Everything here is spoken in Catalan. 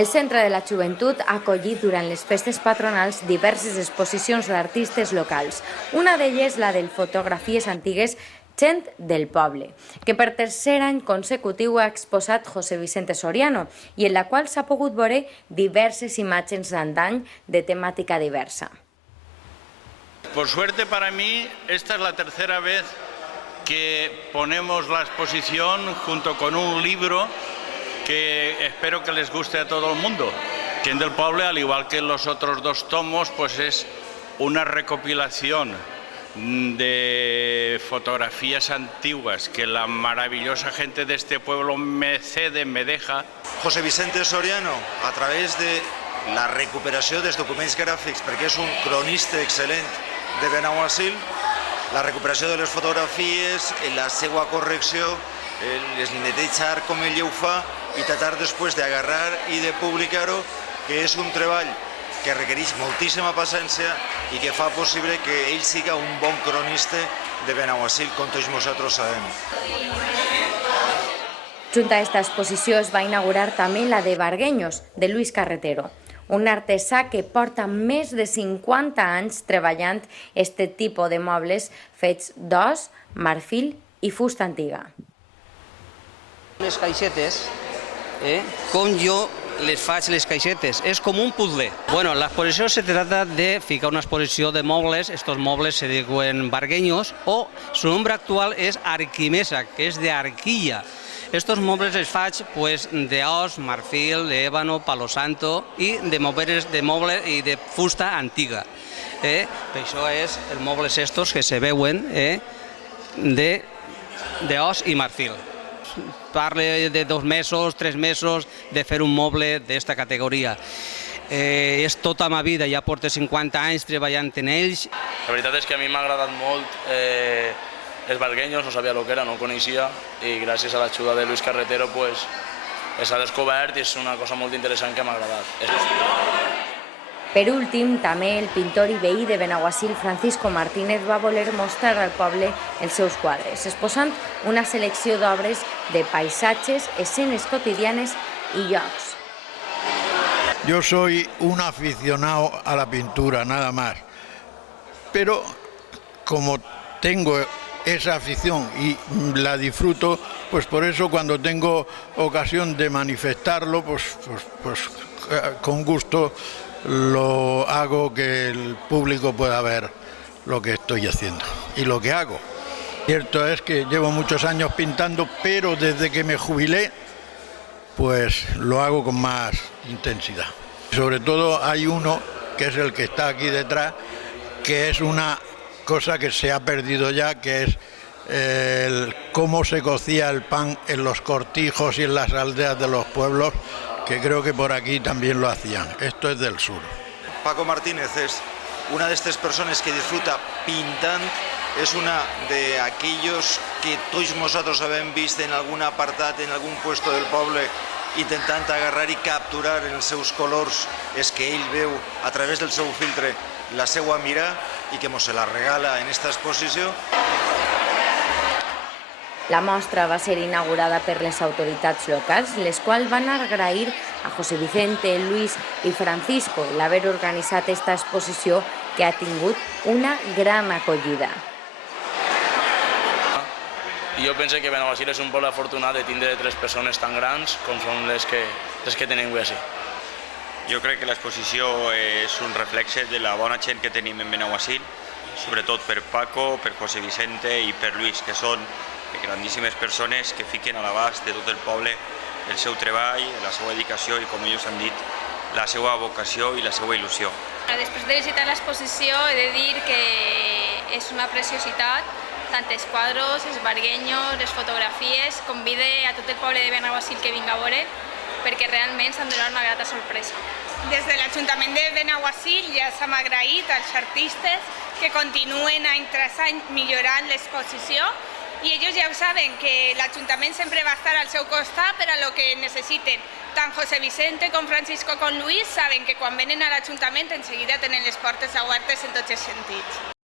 El Centre de la Joventut ha acollit durant les festes patronals diverses exposicions d'artistes locals. Una d'elles, la del Fotografies Antigues Gent del Poble, que per tercer any consecutiu ha exposat José Vicente Soriano i en la qual s'ha pogut veure diverses imatges d'antany de temàtica diversa. Por suerte para mí, esta es la tercera vez que ponemos la exposición junto con un libro que espero que les guste a todo el mundo. Gent del Poble, al igual que los otros dos tomos, pues es una recopilación de fotografías antiguas que la maravillosa gente de este pueblo me cede, me deja. José Vicente Soriano, a través de la recuperació dels documents gràfics, perquè és un cronista excel·lent de Benaguasil, la recuperació de les fotografies, la seva correcció, les netejar com ell ho fa i tratar després d'agarrar i de publicar-ho, que és un treball que requereix moltíssima paciència i que fa possible que ell siga un bon cronista de Benaguasil, com tots nosaltres sabem. Junt a aquesta exposició es va inaugurar també la de Barguenyos, de Luis Carretero, un artesà que porta més de 50 anys treballant aquest tipus de mobles fets d'os, marfil i fusta antiga. Les caixetes, com jo les faig les caixetes, és com un puzzle. Bueno, la exposició se trata de ficar una exposició de mobles, estos mobles se diuen bargueños o su nombre actual és arquimesa, que és de arquilla. Estos mobles els faig d'os, marfil, d'ébano, palo santo i de mobles i de fusta antiga. Per això és els mobles estos que se veuen d'os i marfil. Parle de 2 mesos, 3 mesos de fer un moble d'esta categoria. És tota ma vida, ja porto 50 anys treballant en ells. La veritat és que a mi m'ha agradat molt els barguenyos, no sabia el que era, no ho coneixia, i gràcies a l'ajuda de Luis Carretero s'ha descobert i és una cosa molt interessant que m'ha agradat. Per últim, també el pintor i veí de Benaguasil, Francisco Martínez, va voler mostrar al poble els seus quadres, exposant una selecció d'obres de paisatges, escenes quotidianes y llocs. Yo soy un aficionado a la pintura, nada más, pero como tengo esa afición y la disfruto, pues por eso cuando tengo ocasión de manifestarlo, pues con gusto lo hago, que el público pueda ver lo que estoy haciendo y lo que hago. Cierto es que llevo muchos años pintando, pero desde que me jubilé, pues lo hago con más intensidad. Sobre todo hay uno, que es el que está aquí detrás, que es una cosa que se ha perdido ya, que es cómo se cocía el pan en los cortijos y en las aldeas de los pueblos, que creo que por aquí también lo hacían. Esto es del sur. Paco Martínez es una de estas personas que disfruta pintant, és una d'aquells que tots nosaltres hem vist en algun apartat, en algun puesto del poble, intentant agarrar i capturar en els seus colors és que ell veu a través del seu filtre la seva mirada i que ens la regala en aquesta exposició. La mostra va ser inaugurada per les autoritats locals, les quals van agrair a José Vicente, Luis i Francisco l'haver organitzat aquesta exposició que ha tingut una gran acollida. Jo penso que Benaguasil és un poble afortunat de tindre 3 persones tan grans com són les que tenim avui així. Jo crec que l'exposició és un reflexe de la bona gent que tenim en Benaguasil, sobretot per Paco, per José Vicente i per Luis, que són grandíssimes persones que fiquen a l'abast de tot el poble el seu treball, la seva dedicació i, com ells han dit, la seva vocació i la seva il·lusió. Després de visitar l'exposició he de dir que és una preciositat, tant els quadros, els barguenyos, les fotografies. Convide a tot el poble de Benaguasil que vinga a veure perquè realment s'han donat una grata sorpresa. Des de l'Ajuntament de Benaguasil ja s'hem agraït als artistes que continuen any tras any millorant l'exposició i ells ja ho saben, que l'Ajuntament sempre va estar al seu costat per a lo que necessiten. Tant José Vicente com Francisco com Luis saben que quan venen a l'Ajuntament enseguida tenen les portes obertes en tots els sentits.